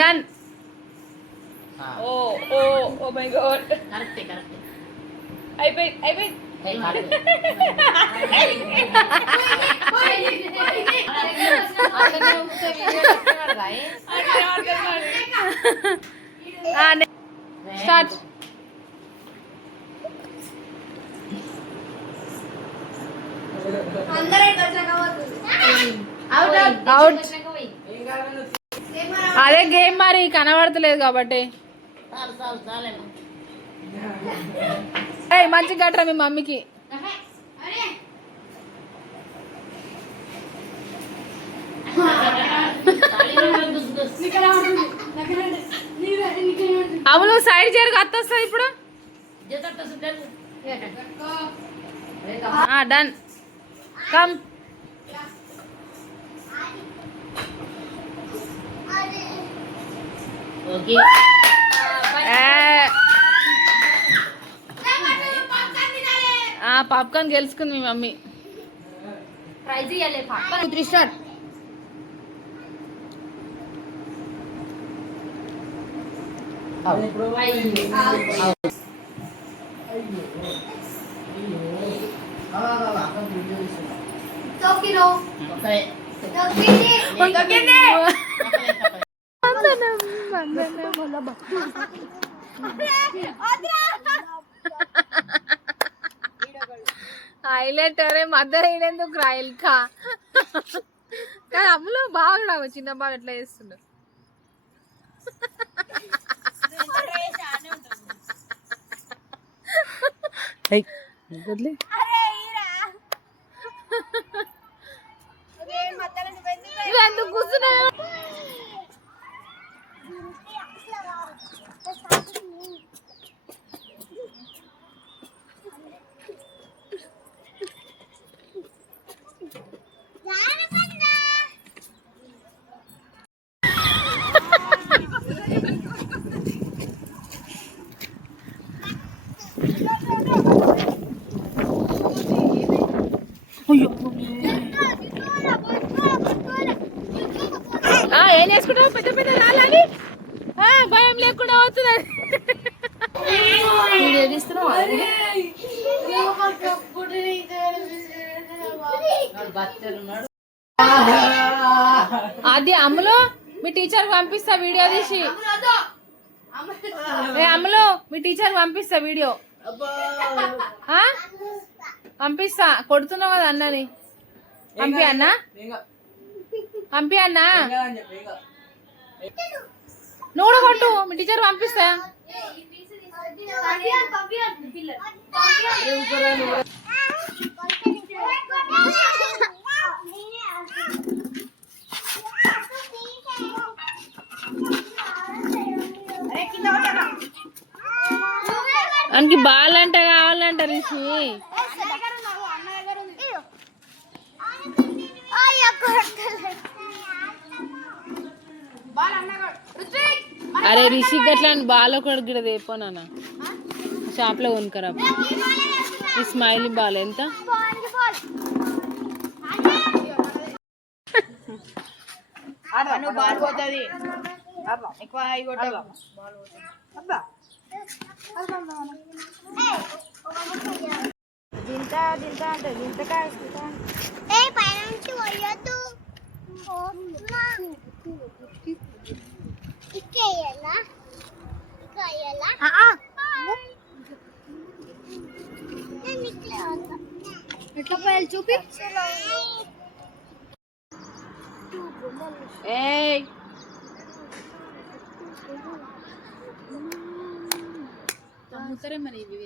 Done. Oh oh oh my god, అయిపోయి start. Out. అదే game మరి కనబడతలేదు కాబట్టి. మంచి గట్రా మీ మమ్మీకి. అవును సైడ్ చేరు అత్తొస్తుంది ఇప్పుడు. డన్. కమ్. పాప్కార్న్ గెలుచుకుంది మీ మమ్మీ. ప్రైజ్ ఇవ్వాలి పాప్కార్న్. 3 స్టార్. హైలైటర్ మధ్య వేయడందుకు రాయల్కా కానీ అమ్ములో బాగా చిన్న బాగా ఎట్లా చేస్తుండ. ఎందుకు కూర్చున్నా? ఏం వేసుకుంటావు? పెద్ద పెద్ద రాలని భయం లేకుండా అవుతుంది. అది అమ్ములో మీ టీచర్ పంపిస్తా వీడియో తీసి. అమ్ములో మీ టీచర్ పంపిస్తా వీడియో పంపిస్తా. కొడుతున్నావు కదా అన్నని. పంపి అన్నా, పంపి అన్నా. నువ్వు కూడా కొట్టు, మీ టీచర్ పంపిస్తా. మనకి బాల్ అంట కావాలంట రిషి. అరే రిషి గట్లా బాల్ ఒకటి గిడ తెపోనా షాప్ లో కొనుకరా. ఈ స్మైలీ బాల్ ఎంత? బాల్ పోతుంది ఎక్కువ. దింతా దింతా అంటే దింతకాయ పైనుంచి పోయొద్దు. ఎట్లా పోయాలి చూపి. మరి ఇవి